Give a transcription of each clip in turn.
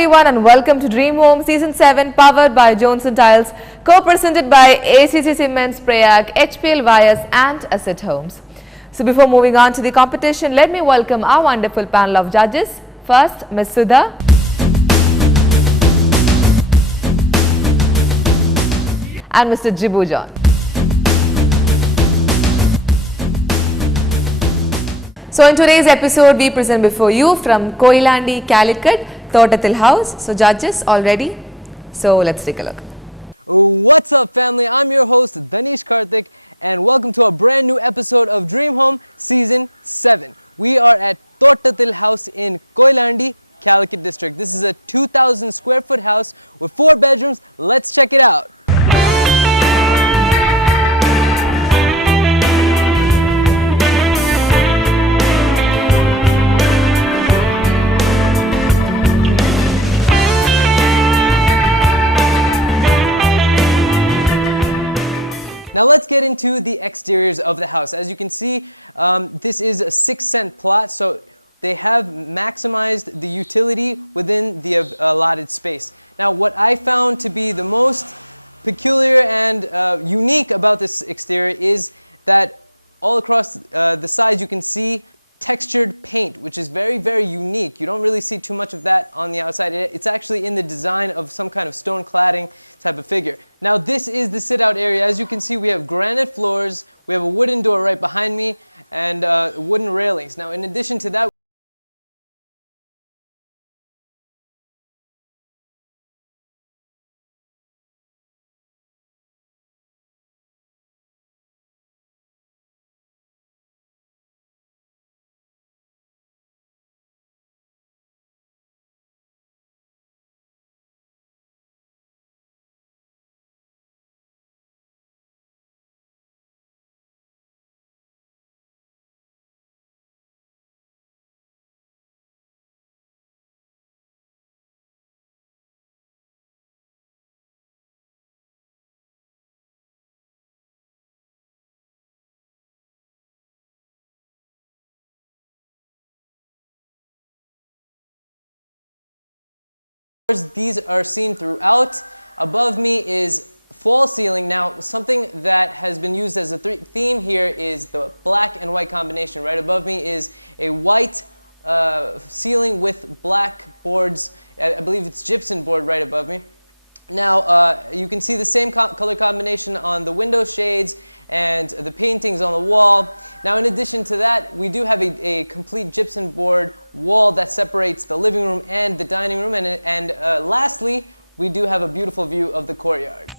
everyone and welcome to Dream Home Season 7 powered by Johnson Tiles, co-presented by ACC Cements, Prayag, HPL Wires and Asset Homes. So before moving on to the competition, let me welcome our wonderful panel of judges. First, Ms. Sudha. And Mr. Jibu John. So in today's episode, we present before you from Koilandi, Calicut, Thotathil House. So judges, all ready? So let's take a look. What's up, family? I'm your host, Danish Karthik, and welcome to a brand new episode of Dream Home Season 7. We are at Thotathil House in Koilandi, Calicut district. This is a 2,000 square foot house with 4 bedrooms. Let's check it out. Now let's get into the exteriors of the house. As you can see, this is a 6-cent plot, so they have maximized the utility within the allotted space. Now what I found to be the most peculiar and unique about this exterior is that all across the sides you can see textured paint, which is very, very unique. You don't really see too much of that on the outside. It's actually in the design of some kind of stone cladding type of figure. Now this is the sit-out area. As you can see, we have granite floors, we have a wooden door right behind me, and wooden railings. Now in addition to that, these are seen throughout. Above me is false ceiling. Now something that has been used as a theme here is the black and white combination. Right above me is a white ceiling with black boards. I believe it's gypsum board right above me. Now you can see the same color combination on the window shades and the paintings on the wall. Now in addition to that, we do have a complete gypsum board wall that separates the living room and the dining room, and lastly, we do have a beautiful view of the courtyard.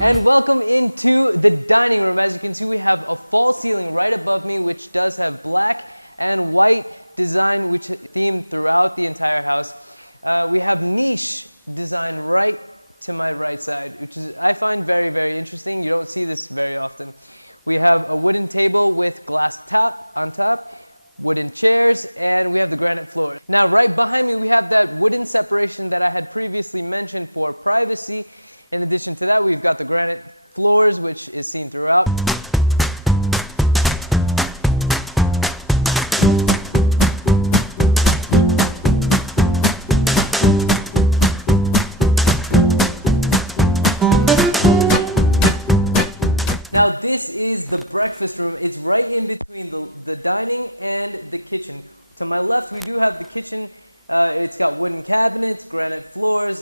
And welcome into the dining room. As you can see, we have a false ceiling right above me, which does have black and white design, which themed throughout the entire house. We have niche design right to my right side, which is I find very, very interesting. You don't see this very often. We have a wooden table with glass top on top, wooden chairs, and we have the granite floor. Now right behind me, we have that wooden separation that I had previously mentioned for privacy. In addition to that, we've got the granite floors, which is seen throughout. Now this is the breakfast room. It's right in between the dining and the kitchen. To my left we do have the kitchen. It's got wooden cabinets, granite floors.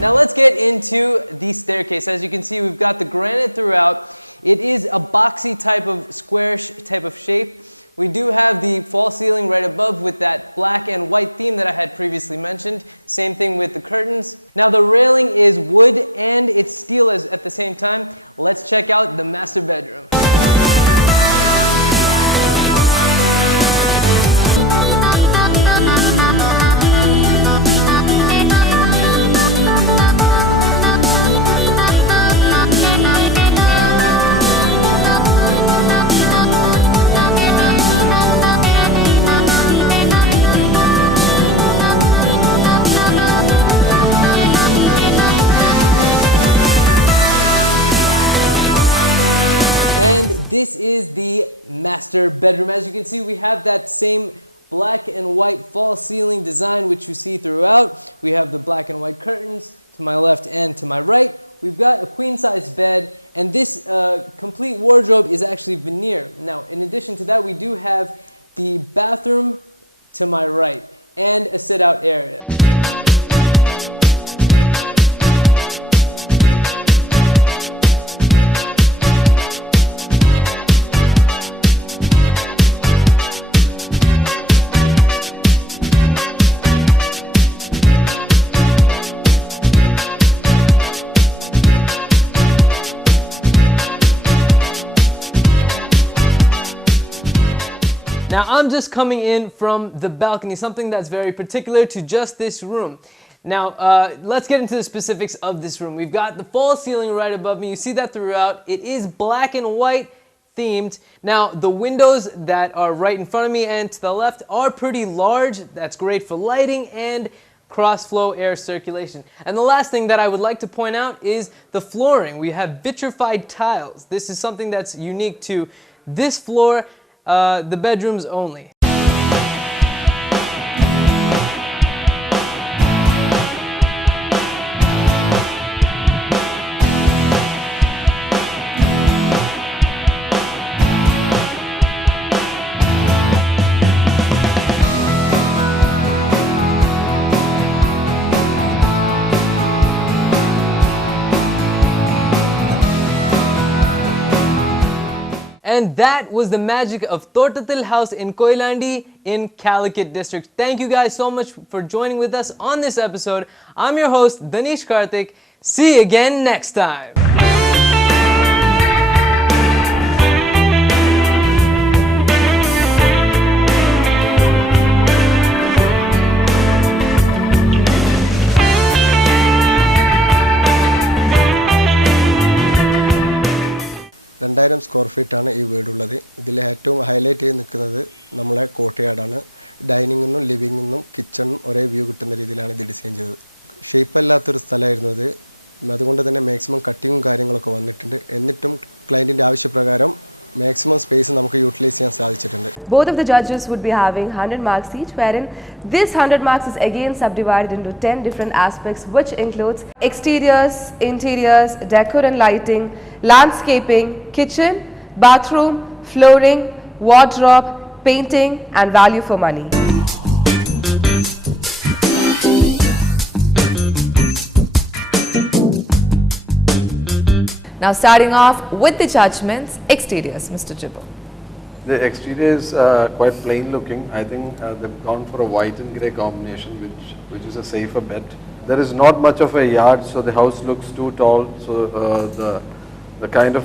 Now let's get into the staircase. As you can see, we've got the granite throughout. It is a boxy type of square type of shape. We do have the false ceiling right above with that black and white theme that I had previously mentioned. Same thing with the curtains. Now the railing is wood and it's steel at the same time. Let's check out the master bedroom. And this is the master bedroom. As you can see, we have that same black and white false ceiling design which you see throughout. We have the black and white curtains to my left and to my right. We've got a queen size bed, and this complete wardrobe is actually veneer. Now, in addition to that, we do have the bathroom to my right and a sit out area. Now I'm just coming in from the balcony, something that's very particular to just this room. Now let's get into the specifics of this room. We've got the false ceiling right above me. You see that throughout. It is black and white themed. Now the windows that are right in front of me and to the left are pretty large. That's great for lighting and cross-flow air circulation. And the last thing that I would like to point out is the flooring. We have vitrified tiles. This is something that's unique to this floor. The bedrooms only. And that was the magic of Thottathil House in Koyilandy in Calicut district. Thank you guys so much for joining with us on this episode. I'm your host, Danish Karthik. See you again next time. Square feet ആണ് ഈ വീടുള്ളത്. ഇതിൽ ഏറ്റവും highlight ചെയ്ത് നിൽക്കുന്നത് നമ്മളെ കോർട്ട്യാർഡാണ്. ഡൈനിങ്ങും ലിവിംഗും കിച്ചണും ഒരേ view കിട്ടുന്ന രീതിയിലാണ് ഇത് ഡിസൈൻ ചെയ്തത്. ഷേപ്പ് അല്ലാത്തൊരു സ്ഥലമായിരുന്നു ഇത്. അതുകൊണ്ട് തന്നെ മാക്സിമം കട്ടിങ്ങും കാര്യങ്ങളൊക്കെ വന്നിട്ടുണ്ട്. എന്നിട്ടും ക്ലയന്റിന്റെ ആവശ്യപ്രകാരം maximum space നമുക്ക് യൂട്ടിലൈസ് ചെയ്യാൻ സാധിച്ചിട്ടുണ്ട്. Both of the judges would be having 100 marks each, wherein this 100 marks is again subdivided into 10 different aspects, which includes exteriors, interiors, decor and lighting, landscaping, kitchen, bathroom, flooring, wardrobe, painting and value for money. Now starting off with the judgments, exteriors, Mr. Jibbo. The exterior is quite plain looking. I think they've gone for a white and grey combination, which is a safer bet. There is not much of a yard, so the house looks too tall. So the kind of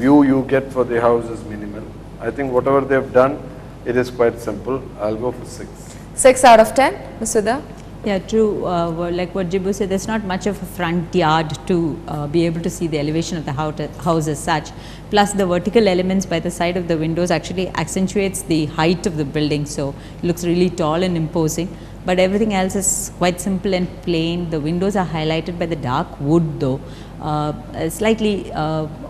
view you get for the house is minimal. I think whatever they've done, it is quite simple. I'll go for 6. 6 out of 10, Mr. Da? Yeah, true. Like what Jibbu said, there's not much of a front yard to be able to see the elevation of the house as such. Plus the vertical elements by the side of the windows actually accentuates the height of the building, so it looks really tall and imposing. but everything else is quite simple and plain. The windows are highlighted by the dark wood though, a slightly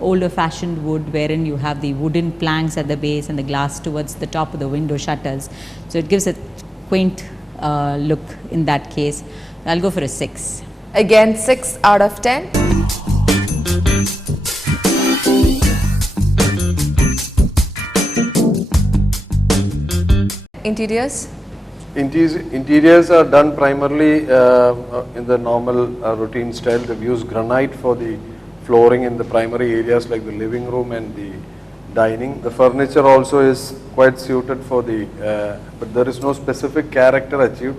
older fashioned wood, wherein you have the wooden planks at the base and the glass towards the top of the window shutters. So it gives a quaint look in that case. I'll go for a 6. Again, 6 out of 10. Interiors? Interiors are done primarily in the normal routine style. They've used granite for the flooring in the primary areas like the living room and the dining. The furniture also is quite suited for the, but there is no specific character achieved.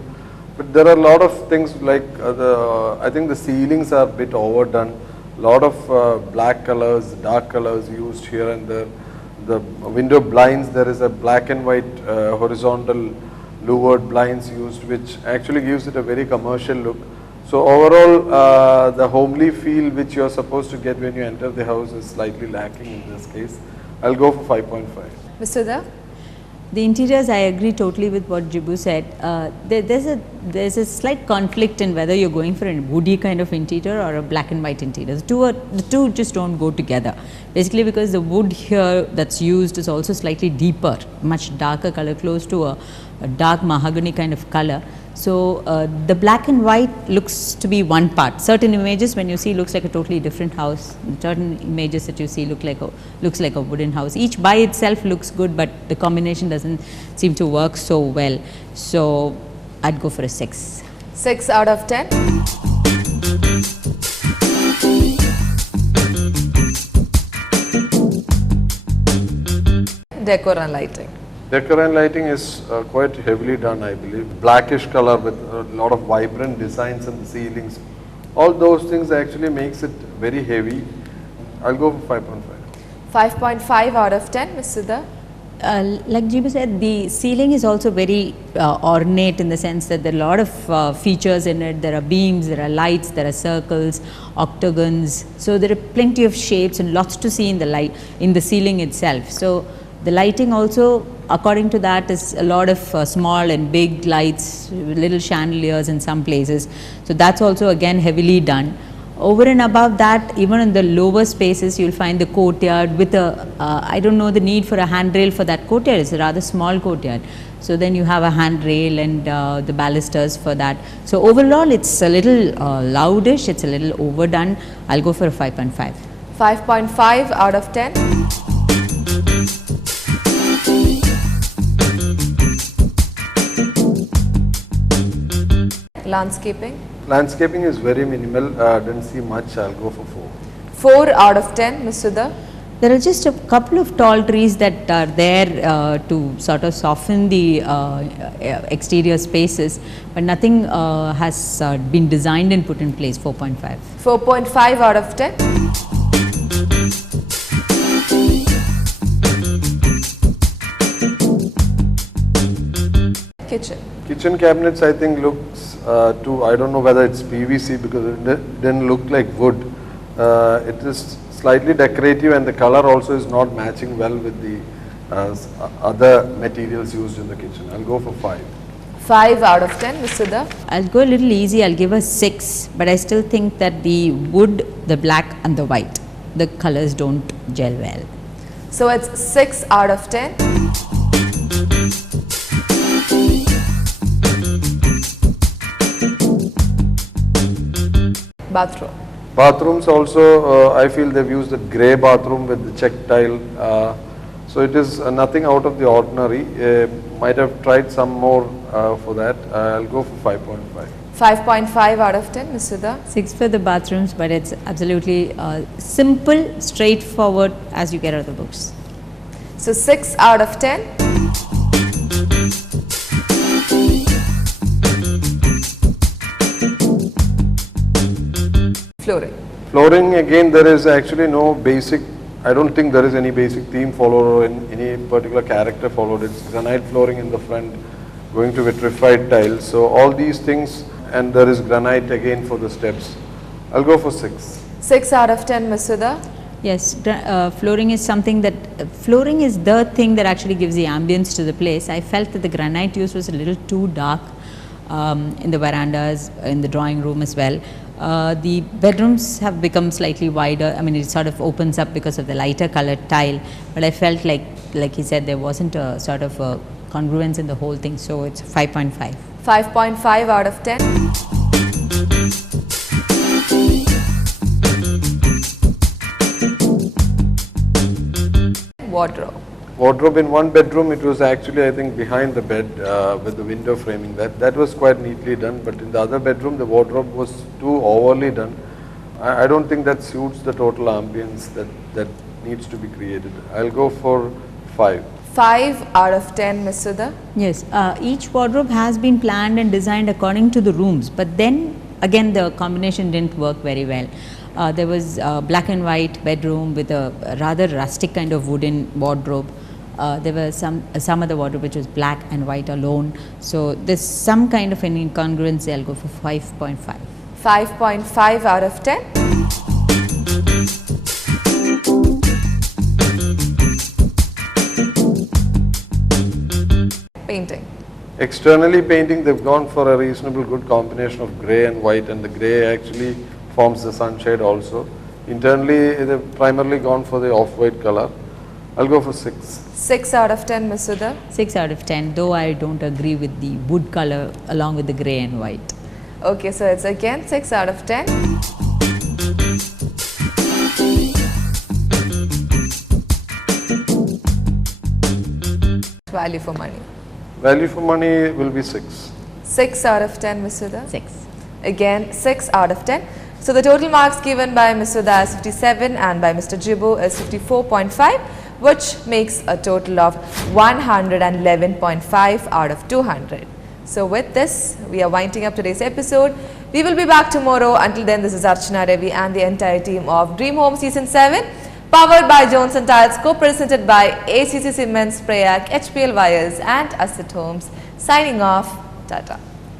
But there are a lot of things like I think the ceilings are a bit overdone. A lot of black colors, dark colors used here and there. The window blinds, there is a black and white horizontal louvered blinds used, which actually gives it a very commercial look. So overall, the homely feel which you are supposed to get when you enter the house is slightly lacking in this case. I'll go for 5.5. Mr. Da? The interiors, I agree totally with what Jibu said. There's a slight conflict in whether you're going for a woody kind of interior or a black and white interior. The two just don't go together. Basically because the wood here that's used is also slightly deeper, much darker color, close to a dark mahogany kind of color. So the black and white looks to be one part. Certain images when you see looks like a totally different house. Certain images that you see looks like a wooden house. Each by itself looks good, but the combination doesn't seem to work so well. So I'd go for a 6. 6 out of 10. Decor and lighting. Decor and lighting is quite heavily done, I believe. Blackish color with a lot of vibrant designs on the ceilings. All those things actually makes it very heavy. I'll go for 5.5. 5.5 out of 10, Ms. Siddha. Like Jibu said, the ceiling is also very ornate in the sense that there are a lot of features in it. There are beams, there are lights, there are circles, octagons. So there are plenty of shapes and lots to see in the ceiling itself. So the lighting also, according to that, is a lot of small and big lights, little chandeliers in some places. So that's also again heavily done. Over and above that, even in the lower spaces, you'll find the courtyard with a, I don't know the need for a handrail for that courtyard. It's a rather small courtyard. So then you have a handrail and the balusters for that. So overall, it's a little loudish, it's a little overdone. I'll go for a 5.5. 5.5 out of 10. Landscaping. Landscaping is very minimal. Didn't see much. I'll go for 4. 4 out of 10, Ms. Sudha. There are just a couple of tall trees that are there to sort of soften the exterior spaces, but nothing has been designed and put in place. 4.5. 4.5 out of 10. Kitchen. Kitchen cabinets, I think, looks I don't know whether it's PVC because it didn't look like wood. It is slightly decorative and the color also is not matching well with the other materials used in the kitchen. I'll go for 5. 5 out of 10, Ms. Sudha. I'll go a little easy. I'll give a 6, but I still think that the wood, the black and the white, the colors don't gel well. So it's 6 out of 10. Bathroom. Bathrooms also, I feel they've used a grey bathroom with the check tile. So it is nothing out of the ordinary. Might have tried some more for that. I'll go for 5.5. 5.5 out of 10, Ms. Sudha. 6 for the bathrooms, but it's absolutely simple, straightforward as you get out of the books. So 6 out of 10. Flooring. Flooring, again, there is actually no basic, I don't think there is any basic theme followed or any particular character followed. It's granite flooring in the front, going to vitrified tiles. So all these things, and there is granite again for the steps. I'll go for 6. 6 out of 10, Ms. Sudha. Yes, flooring is something that, flooring is the thing that actually gives the ambience to the place. I felt that the granite use was a little too dark. in the verandas, in the drawing room as well. The bedrooms have become slightly wider. I mean, it sort of opens up because of the lighter colored tile, but I felt like he said, there wasn't a sort of a congruence in the whole thing, so it's 5.5. 5.5 out of 10. Wardrobe. Wardrobe in one bedroom, it was actually, I think, behind the bed with the window framing. That was quite neatly done, but in the other bedroom, the wardrobe was too overly done. I don't think that suits the total ambience that needs to be created. I'll go for 5. 5 out of 10, Ms. Sudha. Yes, each wardrobe has been planned and designed according to the rooms, but then again the combination didn't work very well. There was a black and white bedroom with a rather rustic kind of wooden wardrobe. There were some other wardrobe which was black and white alone. So there's some kind of an incongruence. I'll go for 5.5. 5.5 out of 10. Painting. Externally painting, they've gone for a reasonable good combination of grey and white, and the grey actually forms the sunshade also. Internally, they've primarily gone for the off-white color. I'll go for 6. 6 out of 10, Ms. Sudha. 6 out of 10, though I don't agree with the wood color along with the grey and white. Okay, so it's again 6 out of 10. Value for money. Value for money will be 6. 6 out of 10, Ms. Sudha. 6. Again, 6 out of 10. So the total marks given by Ms. Sudha is 57 and by Mr. Jibu is 54.5, which makes a total of 111.5 out of 200. So with this, we are winding up today's episode. We will be back tomorrow. Until then, this is Archana Ravi and the entire team of Dream Home Season 7, powered by Johnson Tiles, co-presented by ACC Cements, Prayag, HPL Wires and Asset Homes. Signing off. Tata.